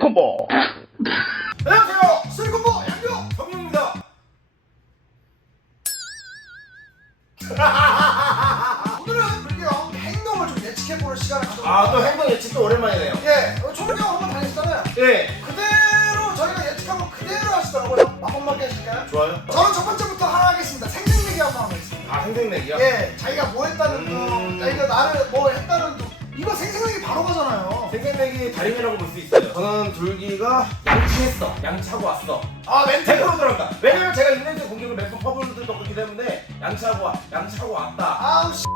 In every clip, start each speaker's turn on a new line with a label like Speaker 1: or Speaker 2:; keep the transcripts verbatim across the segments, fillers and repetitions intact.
Speaker 1: 콤보.
Speaker 2: 안녕하세요, 쓰리콤보 양규 정민입니다. 오늘은 불경 행동을 좀 예측해보는 시간을 가져볼게요.
Speaker 3: 아, 또 행동 예측도 오랜만이네요.
Speaker 2: 예, 초록이 형 한번 당했잖아요.
Speaker 3: 네.
Speaker 2: 그대로 저희가 예측한 거 그대로 하시더라고요. 마법맞게 하실까요?
Speaker 3: 좋아요.
Speaker 2: 저는 첫 번째부터 하나 하겠습니다. 생생내기 한번 하겠습니다.
Speaker 3: 아, 생생내기요?
Speaker 2: 예, 자기가 뭐 했다는
Speaker 3: 음...
Speaker 2: 거, 자기가 나를 뭐 했다는 거, 이거 생생내기 바로 가잖아요.
Speaker 3: 생생내기 달인이라고 볼 수 있어요. 저는 둘기가 양치했어. 양치하고 왔어.
Speaker 2: 아, 멘트!
Speaker 3: 백 퍼센트 들어간다. 왜냐면 제가 인내제 공격을 몇 번 퍼블도 그렇기 때문에 양치하고 와. 양치하고 왔다.
Speaker 2: 아우, 씨.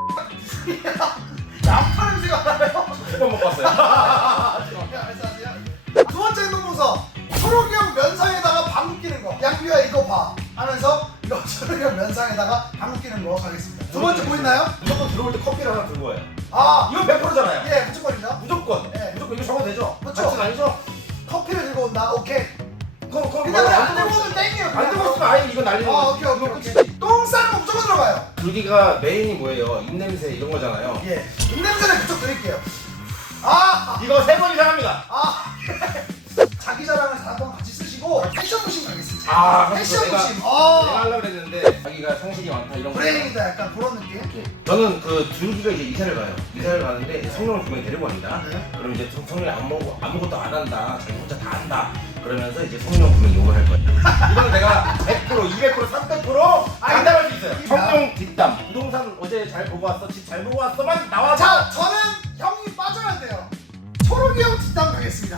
Speaker 2: 양파 냄새가 나요.
Speaker 3: 두 번 먹고 왔어요.
Speaker 2: 알았어, 알았어. 두 번째 행동 문서. 초록이 형 면상에다가 방귀 끼는 거. 양규야 이거 봐 하면서 이거 초록이 형 면상에다가 방귀 끼는 거 가겠습니다. 두 번째 보이나요?
Speaker 3: 무조건 들어올 때 커피를 하나 들고 와요.
Speaker 2: 아,
Speaker 3: 이건 백 퍼센트잖아요.
Speaker 2: 예, 무조건이죠.
Speaker 3: 무조건.
Speaker 2: 예.
Speaker 3: 무조건 이거 적어도 되죠?
Speaker 2: 그렇죠.
Speaker 3: 맞진 아니죠?
Speaker 2: 커피를 들고 온다. 오케이.
Speaker 3: 그럼 그럼
Speaker 2: 근데 우리 안 들고 오면 땡이에요.
Speaker 3: 안 들고 있으면 아예 이건 날리는
Speaker 2: 아,
Speaker 3: 거지.
Speaker 2: 오케이, 오케이,
Speaker 3: 이거
Speaker 2: 오케이.
Speaker 3: 끝이지.
Speaker 2: 똥 싸는 거 무조건 들어가요.
Speaker 3: 둘기가 메인이 뭐예요? 입냄새 이런 거잖아요.
Speaker 2: 예. 입냄새는 그쪽 드릴게요. 아,
Speaker 3: 이거 세 번 이상 합니다.
Speaker 2: 아. 자기 자랑을 다 한번 같이 쓰시고 패션 무심 가겠습니다.
Speaker 3: 아,
Speaker 2: 패션
Speaker 3: 내가-
Speaker 2: 무심.
Speaker 3: 내가
Speaker 2: 아,
Speaker 3: 하려고 그랬는데 자기가 상식이 많다 이런 거.
Speaker 2: 브레인이다 약간 그런 느낌.
Speaker 3: 저는 그 둘기가 이제 이사를 가요. 이사를 가는데 성령을 분명히 데리고 갑니다.
Speaker 2: 네.
Speaker 3: 그럼 이제 성- 성령이 아무, 아무것도 안 한다. 자기 혼자 다 한다. 그러면서 이제 성령 분명히 욕을 할 거예요. 이건 내가 백 퍼센트, 이백 퍼센트, 삼백 퍼센트 안당할 수 있어요. 성령 뒷담. 부동산 어제 잘 보고 왔어. 집 잘 보고 왔어만 나와서.
Speaker 2: 자, 저는 형이 빠져야 돼요. 초록이 형 뒷담 가겠습니다.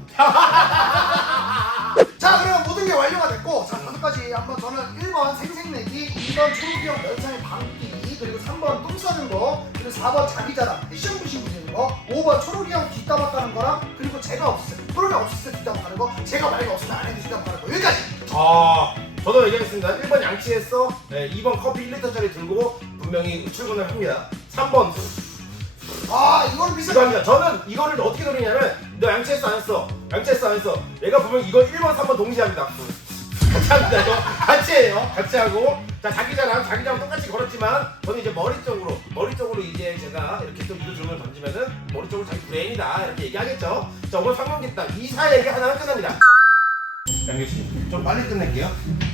Speaker 2: 자, 그러면 모든 게 완료가 됐고, 자, 다섯 가지 한번 저는 일 번 생색내기, 이 번 초록이 형 면상에 방귀, 그리고 삼 번 똥 싸는 거, 그리고 사 번 자기 자랑, 패션 부심 부리는 거, 오 번 초록이 형 뒷담 가는 거랑, 그리고 제가 없을 때, 초록이 형 없을 때 뒷담 가는 거, 제가 만약에 없으면 안 해도 뒷담 가는 거, 여기까지!
Speaker 3: 아, 저도 얘기하겠습니다. 일 번 양치했어. 네, 이 번 커피 일 리터짜리 들고 분명히 출근을 합니다. 삼 번
Speaker 2: 아, 이거는 비슷해.
Speaker 3: 이겁니다. 저는 이거를 어떻게 돌리냐면 너 양치했어 안 했어? 양치했어 안 했어? 내가 보면 이거 일 번, 삼 번 동시에 합니다. 같이 합니다. 이거 같이 해요. 같이 하고 자 자기자랑 자기자랑 똑같이 걸었지만 저는 이제 머리 쪽으로 머리 쪽으로 이제 제가 이렇게 또 미드 주문을 던지면은 머리 쪽으로 자기 브레인이다 이렇게 얘기하겠죠. 자 오늘 상관겠다. 이사 얘기 하나는 끝납니다. 양규 씨, 좀 빨리 끝낼게요.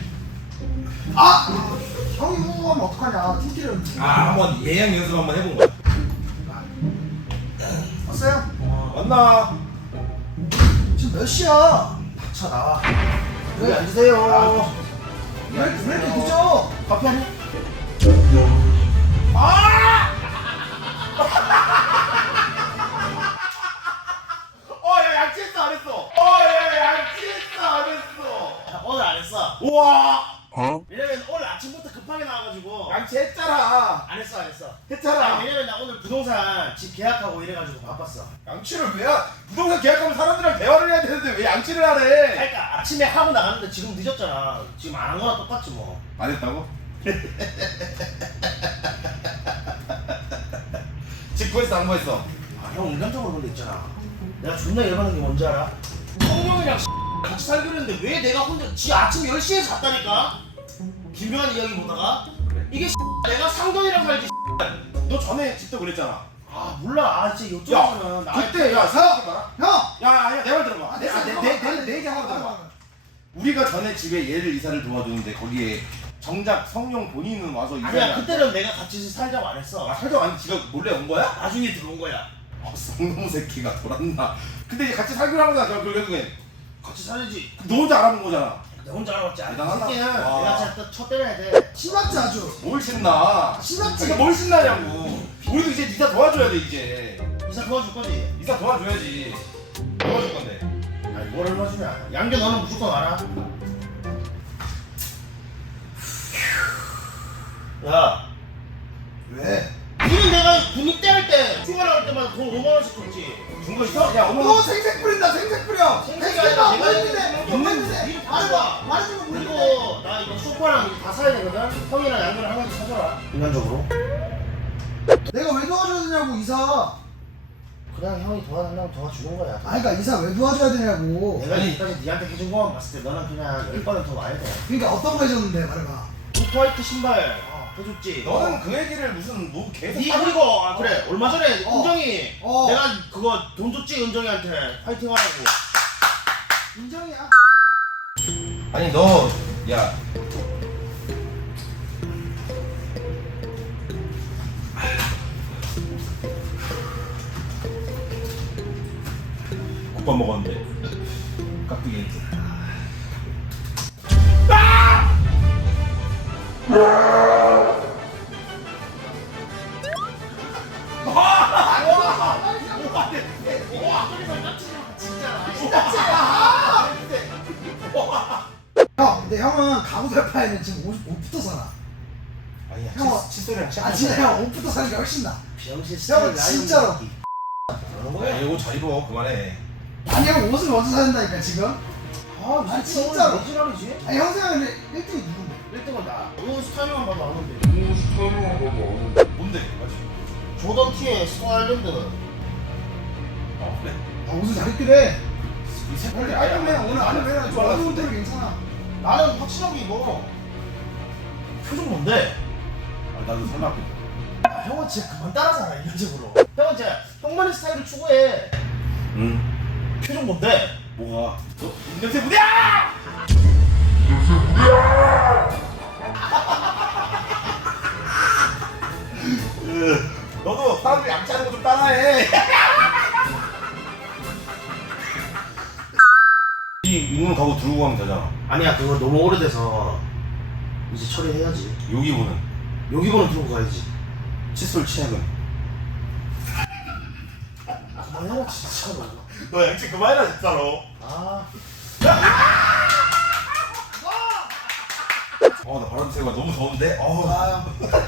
Speaker 2: 아! 형이 후하면 어떡하냐, 팀끼리는.
Speaker 3: 아 한번 예양 연습 한번 해본 거야.
Speaker 2: 왔어요?
Speaker 3: 왔나?
Speaker 2: 지금 몇 시야?
Speaker 3: 닥쳐 나와.
Speaker 2: 왜?
Speaker 3: 여기 앉으세요.
Speaker 2: 왜, 왜 이렇게 늦어?
Speaker 3: 커피 한 잔?
Speaker 2: 아!
Speaker 3: 어, 야, 양치했어, 안 했어? 어, 야, 양치했어, 안 했어?
Speaker 4: 오늘 안 했어.
Speaker 3: 우와!
Speaker 4: 왜냐면 오늘 아침부터 급하게 나와가지고
Speaker 3: 양치했잖아.
Speaker 4: 안 했어 안 했어.
Speaker 3: 했잖아.
Speaker 4: 아니, 왜냐면 나 오늘 부동산 집 계약하고 이래가지고 바빴어.
Speaker 3: 양치를 왜 하? 부동산 계약하면 사람들이랑 대화를 해야 되는데 왜 양치를 하래?
Speaker 4: 그러니까 아침에 하고 나갔는데 지금 늦었잖아. 지금 안 한 거랑 똑같지 뭐.
Speaker 3: 안 했다고? 집 구했어, 안 구했어?
Speaker 4: 아, 형 인간적으로 그런 데 있잖아. 내가 존나 열받는 게 뭔지 알아? 성룡이랑 같이 살기로 했는데 왜 내가 혼자 지 아침 열 시에 잤다니까? 김병환 이야기 보다가 이게 내가 상돈이랑 살지.
Speaker 3: 너 전에 집도 그랬잖아.
Speaker 4: 아 몰라. 아 진짜
Speaker 3: 야,
Speaker 4: 요쪽은 나
Speaker 3: 그때 야 생각해봐라.
Speaker 2: 형!
Speaker 3: 야, 아니야 내 말 들어봐.
Speaker 2: 아,
Speaker 3: 내, 아, 내, 내, 내, 내 얘기 하나 들어봐. 우리가 전에 집에 얘를 이사를 도와주는데 거기에 정작 성룡 본인은 와서 이사를
Speaker 4: 아니야
Speaker 3: 안-
Speaker 4: 그때는 내가 같이 살자고 안 했어.
Speaker 3: 아 살짝 아니 지가 몰래 온 거야?
Speaker 4: 나중에 들어온 거야.
Speaker 3: 어, 쌍놈 새끼가 돌았나? 근데 이제 같이 살기로 한 거야 결국엔.
Speaker 4: 같이 살지.
Speaker 3: 너 혼자 알아본 거잖아.
Speaker 4: 내 혼자 알아봤지. 아,
Speaker 3: 대단하다.
Speaker 4: 이 새끼는
Speaker 3: 와.
Speaker 4: 내가 진짜 첫 때려야 돼.
Speaker 2: 신났지 아주.
Speaker 3: 뭘 신나?
Speaker 2: 신났지.
Speaker 3: 지금 뭘 신나냐고. 우리도 이제 이사 도와줘야 돼 이제.
Speaker 4: 이사 도와줄 거지.
Speaker 3: 이사 도와줘야지. 도와줄 건데.
Speaker 4: 아니 뭘 얼마 주냐. 양교 너는 무조건 알아. 야,
Speaker 2: 왜?
Speaker 4: 니는 내가 군입대 할 때 휴가 나올 때마다 돈 오만 원씩 줬지.
Speaker 3: 준 거 있어? 야 어머.
Speaker 2: 또 생색 뿌린다, 생색 뿌려!
Speaker 4: 생색이 아니라 내가
Speaker 2: 보였는데,
Speaker 4: 있는
Speaker 2: 보였는데,
Speaker 4: 일을 다
Speaker 2: 말해봐,
Speaker 4: 줘.
Speaker 2: 말해주면 보이는데.
Speaker 4: 그리고 나 이거 소파랑 이거 다 사야 되거든. 형이랑 양교랑 한 가지 사줘라. 인간적으로.
Speaker 2: 내가 왜 도와줘야 되냐고, 이사.
Speaker 4: 그냥 형이 도와달라면 도와주는 거야.
Speaker 2: 아니, 그니까 이사 왜 도와줘야 되냐고.
Speaker 4: 내가 지금까지 니한테 해준 거만 봤을 때 너는 그냥 열 번은 더 많이 돼.
Speaker 2: 그니까 어떤 거 해줬는데, 말해봐.
Speaker 4: 오프화이트 신발 어, 해줬지.
Speaker 3: 너는 그 얘기를 무슨 뭐 계속.
Speaker 4: 니 그리고 아 그래 얼마 전에
Speaker 2: 어.
Speaker 4: 은정이
Speaker 2: 어.
Speaker 4: 내가 그거 돈 줬지 은정이한테 파이팅 하라고.
Speaker 2: 인정이야.
Speaker 3: 아니 너 야. 국밥 먹었는데 깍두기 이렇게.
Speaker 2: 형, 근데 형은 가구 살파에는 지금 옷, 옷부터 사나.
Speaker 3: 아니야
Speaker 2: 형,
Speaker 3: 칫- 칫솔이랑
Speaker 2: 아 진짜 형 옷부터 사는 게 훨씬 나.
Speaker 4: 병신
Speaker 2: 형은 진짜로.
Speaker 3: 야 이거 잘 입어 그만해.
Speaker 2: 아니 형 옷을 먼저 사는다니까 지금.
Speaker 4: 아,
Speaker 2: 아니, 진짜로.
Speaker 4: 왜 지랄이지?
Speaker 2: 아니 형 생각에 일 등이 누군데?
Speaker 4: 일 등은 나. 이 스타일만 봐도 아는데.
Speaker 3: 뭔데? 맞지?
Speaker 4: 조던 티에 스노우 아일랜드.
Speaker 3: 어 그래.
Speaker 2: 아 옷을 잘 입긴 해.
Speaker 3: 이 색깔이
Speaker 2: 오늘
Speaker 3: 아예
Speaker 2: 깔끔해.
Speaker 3: 안
Speaker 2: 오늘 안에 왜좀
Speaker 3: 좋아하는데?
Speaker 2: 어두운 데로 괜찮아.
Speaker 4: 나는 확실하게 입어. 표정 뭔데?
Speaker 3: 아, 나도 설마.
Speaker 4: 아, 형은 진짜 그만 따라잖아 인간적으로. 형은 진짜 형만의 스타일을 추구해.
Speaker 3: 응.
Speaker 4: 표정 뭔데?
Speaker 3: 뭐가? 너 냄새 뭐야? 너도 사람들이 양치하는 거 좀 따라해. 이 있는 가구 들고 가면 되잖아.
Speaker 4: 아니야 그거 너무 오래돼서 이제 처리해야지.
Speaker 3: 여기보는
Speaker 4: 여기보는 들고 가야지.
Speaker 3: 칫솔 치약은.
Speaker 4: 그만해라 진짜로.
Speaker 3: 너 양치 그만해라 진짜로.
Speaker 4: 아.
Speaker 3: 어나 바람 쐬고 너무 더운데. 어.
Speaker 2: 아,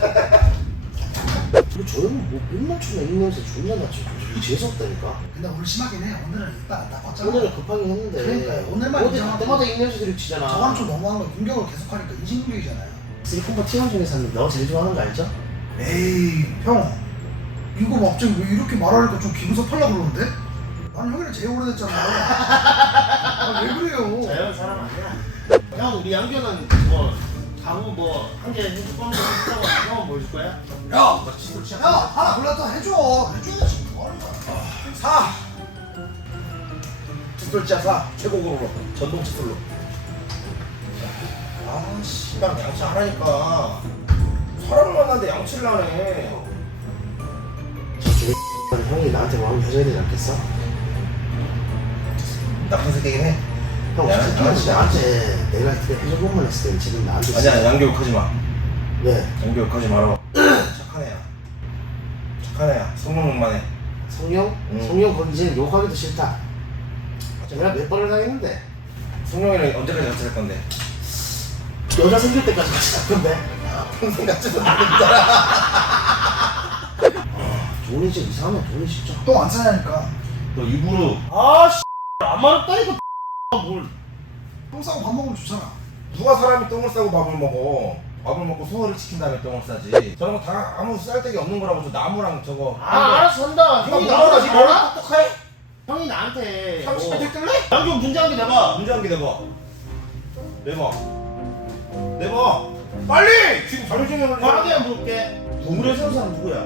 Speaker 4: 그리고 저 형은 뭐 맨날 추면 입냄새 존나 나지. 재수없다니까.
Speaker 2: 근데 오늘 심하긴 해. 오늘은 이따 나 봤잖아.
Speaker 4: 오늘은 급하긴 했는데.
Speaker 2: 그러니까요. 오늘만
Speaker 4: 어디 갈
Speaker 2: 인정하고.
Speaker 4: 때마다 입냄새들이 치잖아.
Speaker 2: 저거는 좀 너무한 거. 공격을 계속하니까 인신공격이잖아요.
Speaker 4: 실리콘바 티원 중에 샀는데 너 제일 좋아하는 거 알죠?
Speaker 2: 에이 형 이거 막 갑자기 왜 이렇게 말하니까 좀 기분 섭하려고 그러는데? 나는 형이랑 제일 오래됐잖아. 아, 왜 그래요?
Speaker 4: 자연 사람 아니야. 형 우리 양교는 뭐 가구 뭐 한 개 해줄 거면 해주라고 형은 뭐 해줄 거야?
Speaker 2: 야!
Speaker 3: 나 칫솔 치약.
Speaker 2: 야 하나 골랐다 해줘. 해줘야지. 뭐하는 거야.
Speaker 3: 사. 칫솔 치약 사. 최고급으로. 전동 칫솔로. 아 씨발 양치 안 하니까 사람을 만났는데 양치를 하네.
Speaker 4: 저 형이 나한테 마음 해줘야 되지 않겠어?
Speaker 3: 나쁜 새끼긴 해.
Speaker 4: 형
Speaker 3: 야,
Speaker 4: 진짜
Speaker 3: 야,
Speaker 4: 진짜 나한테 내가 그때 해준 것만 했을 때는 지금 나한테
Speaker 3: 아니야 양교육하지 마.
Speaker 4: 왜?
Speaker 3: 양교육하지 마라. 착한 애야. 착한 애야. 성룡만 해.
Speaker 4: 성룡?
Speaker 3: 응.
Speaker 4: 성룡 건지는 욕하기도 싫다. 내가 몇 번을 당했는데
Speaker 3: 성룡이랑 언제까지 같이 할 건데?
Speaker 4: 여자 생길 때까지 같이 갈 건데.
Speaker 3: 평생 같이 살았잖아.
Speaker 4: 돈이 진짜 이상하면 돈이 진짜.
Speaker 2: 또 안 사냐니까.
Speaker 3: 너 입으로
Speaker 4: 아 씨. 안 말았다니까. 뭘?
Speaker 2: 똥 싸고 밥 먹으면 좋잖아.
Speaker 3: 누가 사람이 똥을 싸고 밥을 먹어? 밥을 먹고 소화를 시킨 다음에 똥을 싸지. 저런 거 다 아무 쌀데기 없는 거라고. 저 나무랑 저거.
Speaker 4: 아 알았어 한다. 형이
Speaker 3: 뭐라
Speaker 4: 나한테
Speaker 3: 지 뭐라
Speaker 4: 알아?
Speaker 3: 똑똑해?
Speaker 4: 형이 나한테
Speaker 3: 삼십 대
Speaker 4: 뭐
Speaker 3: 댓글래?
Speaker 4: 양교 문제 한 개 내봐.
Speaker 3: 문제 한 개 내봐. 내봐. 내봐. 빨리! 지금 자존심이 올라.
Speaker 4: 과하게 한번 볼게. 동물의 세운 사람 누구야?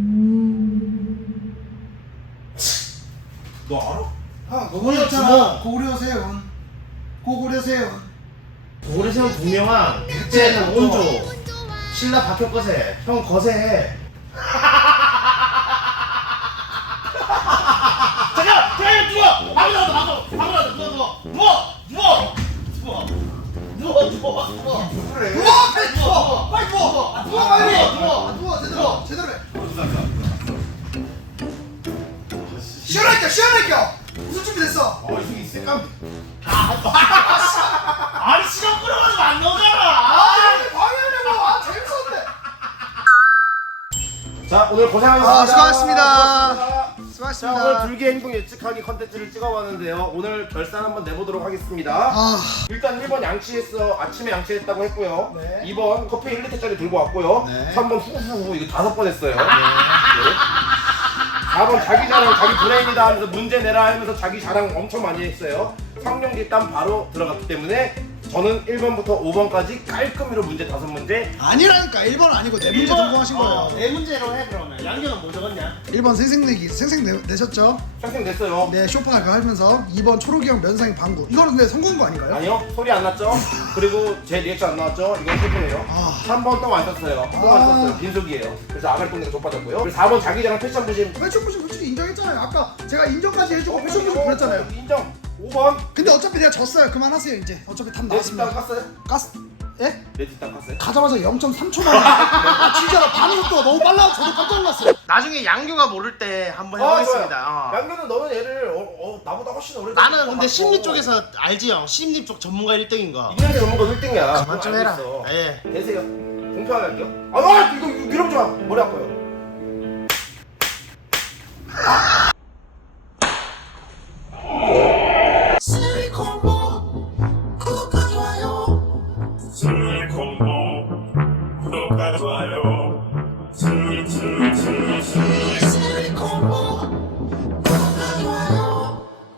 Speaker 3: 너 알아?
Speaker 2: 형
Speaker 4: 고구려
Speaker 2: 그거였잖아.
Speaker 4: 주먹.
Speaker 2: 고구려 세운. 고구려 세운.
Speaker 4: 동물의 세운 동명왕. 백제는 온조. 신라 박혁 거세. 형 거세해. 잠깐! 잠깐 누워! 밥이 나왔다 밥이 밥이 나왔다 누워 누워 누워 누워 누워 누워 누워
Speaker 3: 그래.
Speaker 2: 누워! 빨리 누워! 빨리 누워! 아, 누워 빨리!
Speaker 4: 누워, 누워.
Speaker 2: 아, 누워 제대로! 제대로 해! 시원하니까 시원하니까! 무슨 준비 됐어?
Speaker 3: 어, 이 새끼 색감.
Speaker 4: 아니 시간 끌어가지고 안 나오잖아.
Speaker 2: 아 이렇게 방해하냐고! 아 재밌었는데!
Speaker 3: 자, 오늘 고생하셨습니다.
Speaker 2: 아, 수고하셨습니다.
Speaker 3: 수고하셨습니다.
Speaker 2: 수고하셨습니다.
Speaker 3: 자, 오늘 불기 행동 예측하기 컨텐츠를 찍어봤는데요. 오늘 결산 한번 내보도록 하겠습니다.
Speaker 2: 아
Speaker 3: 일단 일 번 양치했어. 아침에 양치했다고 했고요.
Speaker 2: 네.
Speaker 3: 이 번 커피 일 리터짜리 들고 왔고요.
Speaker 2: 네.
Speaker 3: 삼 번 후후후 이거 다섯 번 했어요. 네. 사 번 자기 자랑 자기 브레인이다 하면서 문제 내라 하면서 자기 자랑 엄청 많이 했어요. 성령 뒷담 바로 들어갔기 때문에 저는 일 번부터 오 번까지 깔끔히로 문제 다섯 문제.
Speaker 2: 아니라니까 일 번 아니고 네 문제 성공하신 거예요.
Speaker 4: 네 문제로 해 그러면. 양규는 뭐 적었냐?
Speaker 2: 일 번 생생내기 생생 내, 내셨죠?
Speaker 3: 생생 냈어요.
Speaker 2: 네 쇼파 그거 하면서 이 번 초록이 형 면상이 방구. 이거는 근데 성공한 거 아닌가요?
Speaker 3: 아니요, 소리 안 났죠? 그리고 제 리액션 안 나왔죠? 이건 실패예요.
Speaker 2: 아.
Speaker 3: 삼 번 똥 안 썼어요. 똥 안
Speaker 2: 아.
Speaker 3: 썼어요. 빈속이에요. 그래서 아갈 똥내가 좁아졌고요. 그리고 사 번 자기자랑 패션 부심.
Speaker 2: 패션 부심 솔직히 인정했잖아요. 아까 제가 인정까지 해주고
Speaker 3: 어,
Speaker 2: 패션 부심
Speaker 3: 어,
Speaker 2: 그랬잖아요.
Speaker 3: 인정. 오 번.
Speaker 2: 근데 어차피 내가 졌어요. 그만하세요 이제. 어차피 탑
Speaker 3: 내 뒷땅
Speaker 2: 나왔습니다.
Speaker 3: 깠어요?
Speaker 2: 가스? 예?
Speaker 3: 내 뒷땅 깠어요?
Speaker 2: 가자마자 영 점 삼 초 만에 아, 진짜로 반응 속도가 너무 빨라. 저도 깜짝 놀랐어요.
Speaker 4: 나중에 양규가 모를 때 한번
Speaker 3: 아,
Speaker 4: 해보겠습니다. 어.
Speaker 3: 양규는 너는 얘를 어, 어, 나보다 훨씬 오래
Speaker 4: 나는 근데 심리 쪽에서 알지 형. 심리 쪽 전문가 일 등인 거.
Speaker 3: 이년의 전문가 일 등이야.
Speaker 4: 그만 좀 해라.
Speaker 3: 알겠어.
Speaker 4: 예.
Speaker 3: 되세요. 공평하게 할게요. 아, 아 이거 밀어보지 마. 머리 아파요.